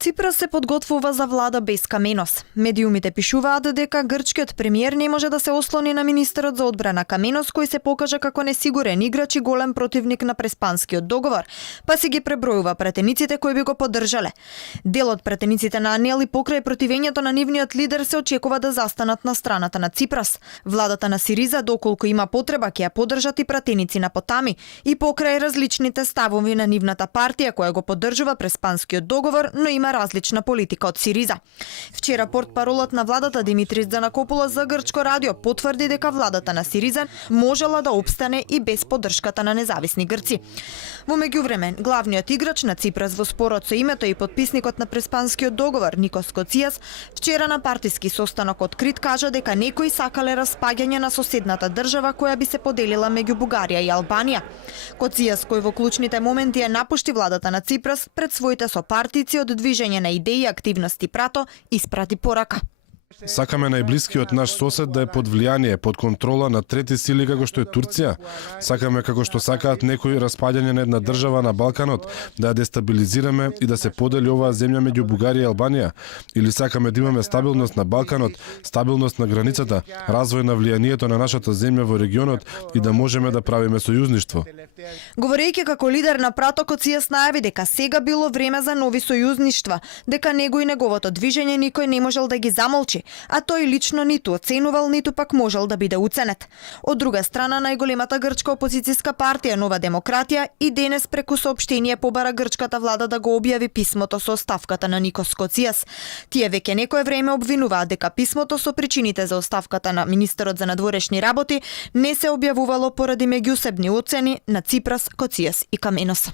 Ципрас се подготвува за влада без Каменос. Медиумите пишуваат дека грчкиот премиер не може да се ослони на министерот за одбрана Каменос, кој се покажа како несигурен играч и голем противник на Преспанскиот договор, па си ги пребројува претениците кои би го поддржале. Дел од претениците на Анели покрај противењето на нивниот лидер се очекува да застанат на страната на Ципрас. Владата на Сириза, доколку има потреба, ќе ја поддржат и пратеници на Потами и покрај различните ставови на нивната партија која го поддржува Преспанскиот договор, но има различна политика од Сириза. Вчера портпаролот на владата Димитрис Дзанакопулос за грчко радио потврди дека владата на Сириза можела да опстане и без поддршката на независни грци. Во меѓувреме, главниот играч на Ципрас во спорот со името и подписникот на Преспанскиот договор Никос Коцијас вчера на партиски состанок открит кажа дека некои сакале распаѓање на соседната држава која би се поделила меѓу Бугарија и Албанија. Коцијас, кој во клучните моменти ја напушти владата на Ципрас пред своите сопартици од движење на идеи и активности Прато, испрати порака. Сакаме најблискиот наш сосед да е под влијание, под контрола на трети сили како што е Турција. Сакаме како што сакаат некои распаѓање на една држава на Балканот, да ја дестабилизираме и да се подели оваа земја меѓу Бугарија и Албанија. Или сакаме да имаме стабилност на Балканот, стабилност на границата, развој на влијанието на нашата земја во регионот и да можеме да правиме сојузништво. Говорејќи како лидер на Прато, Коцијас најави дека сега било време за нови сојузништва, дека него и неговото движење никој не можел да ги замолчи, а тој лично ниту оценувал, ниту пак можел да биде уценет. Од друга страна, најголемата грчка опозицијска партија Нова демократија и денес преку соопштение побара грчката влада да го објави писмото со оставката на Никос Коцијас. Тие веќе некое време обвинуваат дека писмото со причините за оставката на министерот за надворешни работи не се објавувало поради меѓусебни оцени на Ципрас, Коцијас и Каменос.